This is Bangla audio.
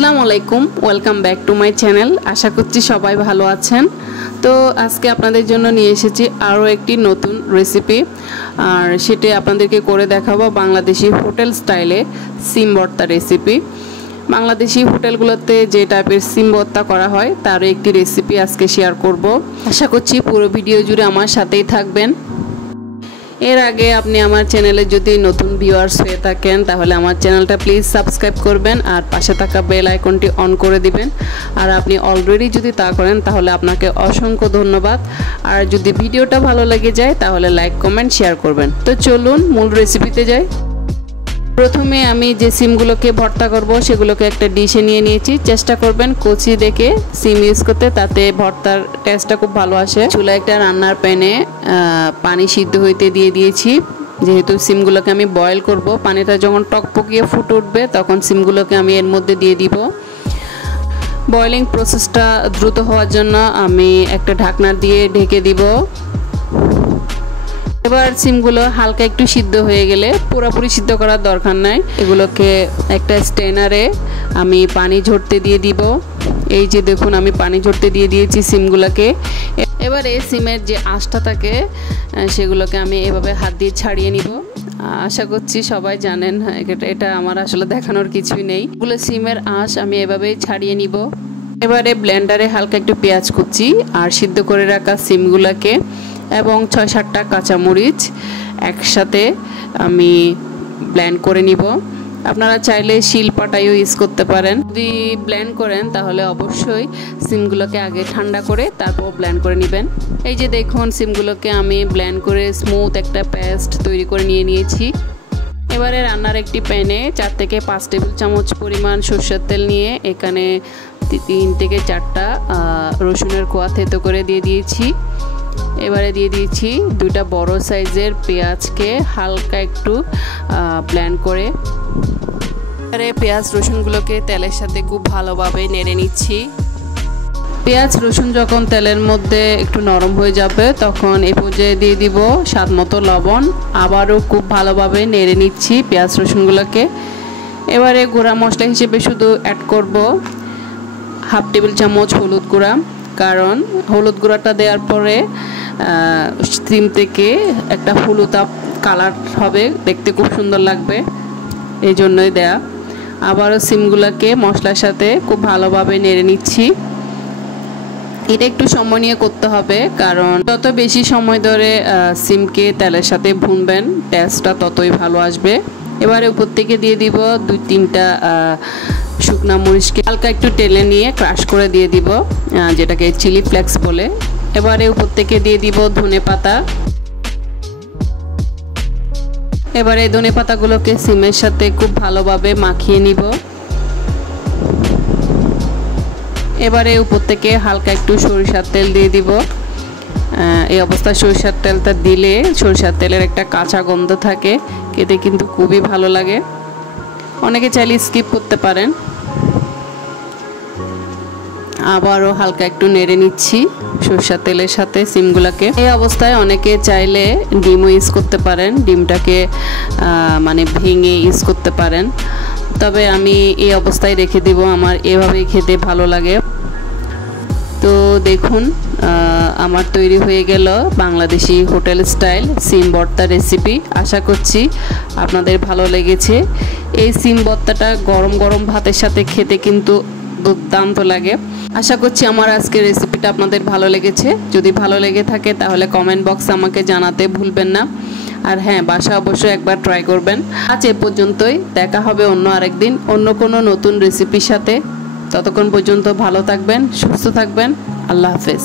আসসালামু আলাইকুম, welcome back to my channel. আশা করছি সবাই ভালো আছেন। তো আজকে আপনাদের জন্য নিয়ে এসেছি আরও একটি নতুন রেসিপি, আর সেটা আপনাদেরকে করে দেখাবো বাংলাদেশি হোটেল স্টাইলে সিম ভর্তা রেসিপি। বাংলাদেশি হোটেলগুলোতে যে টাইপের সিম ভর্তা করা হয় তার একটি রেসিপি আজকে শেয়ার করব। আশা করছি পুরো ভিডিও জুড়ে আমার সাথেই থাকবেন। এর আগে আপনি আমার চ্যানেলে যদি নতুন ভিউয়ার্স হয়ে থাকেন তাহলে আমার চ্যানেলটা প্লিজ সাবস্ক্রাইব করবেন আর পাশে থাকা বেল আইকনটি অন করে দিবেন। আর আপনি অলরেডি যদি তা করেন তাহলে আপনাকে অসংখ্য ধন্যবাদ। আর যদি ভিডিওটা ভালো লেগে যায় তাহলে লাইক কমেন্ট শেয়ার করবেন। তো চলুন মূল রেসিপিতে যাই। প্রথমে আমি যে সিমগুলোকে ভর্তা করব সেগুলোকে একটা ডিশে নিয়ে নিয়েছি। চেষ্টা করবেন কচি দেখে সিম ইউজ করতে, তাতে ভর্তার টেস্টটা খুব ভালো আসে। চুলায় একটা রান্নার প্যানে পানি সিদ্ধ হইতে দিয়ে দিয়েছি। যেহেতু সিমগুলোকে আমি বয়েল করব, পানিটা যখন টকপকিয়ে ফুটে উঠবে তখন সিমগুলোকে আমি এর মধ্যে দিয়ে দিব। বয়েলিং প্রসেসটা দ্রুত হওয়ার জন্য আমি একটা ঢাকনা দিয়ে ঢেকে দিব। এবার সিমগুলো হালকা একটু সিদ্ধ হয়ে গেলে, পুরোপুরি সিদ্ধ করার দরকার নাই, এগুলোকে একটা স্ট্রেনারে আমি পানি ঝরতে দিয়ে দিব। এই যে দেখুন আমি পানি ঝরতে দিয়ে দিয়েছি সিমগুলোকে। এবার এই সিমের যে আঁশটা থাকে সেগুলোকে আমি এভাবে হাত দিয়ে ছাড়িয়ে নিব। আশা করছি সবাই জানেন, এটা আমার আসলে দেখানোর কিছুই নেই। এগুলো সিমের আঁশ আমি এভাবেই ছাড়িয়ে নিব। এবারে ব্লেন্ডারে হালকা একটু পেঁয়াজ কুচি আর সিদ্ধ করে রাখা সিমগুলোকে এবং ৬-৭টা কাঁচামরিচ একসাথে আমি ব্লেন্ড করে নিব। আপনারা চাইলে শিলপাটাইও ইউজ করতে পারেন। যদি ব্লেন্ড করেন তাহলে অবশ্যই সিমগুলোকে আগে ঠান্ডা করে তারপর ব্লেন্ড করে নেবেন। এই যে দেখুন সিমগুলোকে আমি ব্লেন্ড করে স্মুথ একটা পেস্ট তৈরি করে নিয়ে নিয়েছি। এবারে রান্নার একটি প্যানে 4 থেকে 5 টেবিল চামচ পরিমাণ সরষের তেল নিয়ে এখানে 3 থেকে 4টা রসুনের কোয়া থেতো করে দিয়ে দিয়েছি। এবারে দিয়ে দিয়েছি 2টা বড় সাইজের পেঁয়াজকে হালকা একটু ব্লেন্ড করে। এবারে পেঁয়াজ রসুনগুলোকে তেলের সাথে খুব ভালোভাবে নেড়ে নিচ্ছি। পেঁয়াজ রসুন যখন তেলের মধ্যে একটু নরম হয়ে যাবে তখন এই পর্যায়ে দিয়ে দিব স্বাদ মতো লবণ। আবারও খুব ভালোভাবে নেড়ে নিচ্ছি পেঁয়াজ রসুনগুলোকে। এবারে গুঁড়া মশলা হিসেবে শুধু অ্যাড করব 1/2 টেবিল চামচ হলুদ গুঁড়া, কারণ হলুদ গুঁড়াটা দেওয়ার পরে সিম থেকে একটা হলুদাভ কালার হবে, দেখতে খুব সুন্দর লাগবে, এই জন্যই দেয়া। আবারও সিমগুলোকে মশলার সাথে খুব ভালোভাবে নেড়ে নিচ্ছি। এটা একটু সময় নিয়ে করতে হবে, কারণ যত বেশি সময় ধরে সিমকে তেলের সাথে ভুনবেন টেস্টটা ততই ভালো আসবে। এবারে উপর থেকে দিয়ে দিব 2-3টা শুকনা মরিচকে হালকা একটু টেলে নিয়ে ক্রাশ করে দিয়ে দিব, যেটাকে চিলি ফ্লেক্স বলে। এবারে উপর থেকে দিয়ে দিব ধনেপাতা। এবারে ধনেপাতাগুলোকে সিমের সাথে খুব ভালোভাবে মাখিয়ে নিব। এবারে উপর থেকে হালকা একটু সরিষার তেল দিয়ে দিব। এই অবস্থায় সরিষার তেলটা দিলে সরিষার তেলের একটা কাঁচা গন্ধ থাকে, খেতে কিন্তু খুবই ভালো লাগে। অনেকে চাইলে স্কিপ করতে পারেন। আবারও হালকা একটু নেড়ে নিচ্ছি সরিষার তেলের সাথে সিমগুলোকে। এই অবস্থায় অনেকে চাইলে ডিমও ইউজ করতে পারেন, ডিমটাকে মানে ভেঙে ইউজ করতে পারেন, তবে আমি এই অবস্থায় রেখে দিব, আমার এভাবেই খেতে ভালো লাগে। তো দেখুন আমার তৈরি হয়ে গেল বাংলাদেশি হোটেল স্টাইল সিম ভর্তা রেসিপি। আশা করছি আপনাদের ভালো লেগেছে। এই সিম ভর্তাটা গরম গরম ভাতের সাথে খেতে কিন্তু দুর্দান্ত লাগে। আশা করছি আমার আজকের রেসিপিটা আপনাদের ভালো লেগেছে। যদি ভালো লেগে থাকে তাহলে কমেন্ট বক্সে আমাকে জানাতে ভুলবেন না। আর হ্যাঁ, বাসা অবশ্যই একবার ট্রাই করবেন। আজ এ পর্যন্তই, দেখা হবে অন্য আরেকদিন অন্য কোনো নতুন রেসিপির সাথে। ততক্ষণ পর্যন্ত ভালো থাকবেন, সুস্থ থাকবেন। আল্লাহ হাফেজ।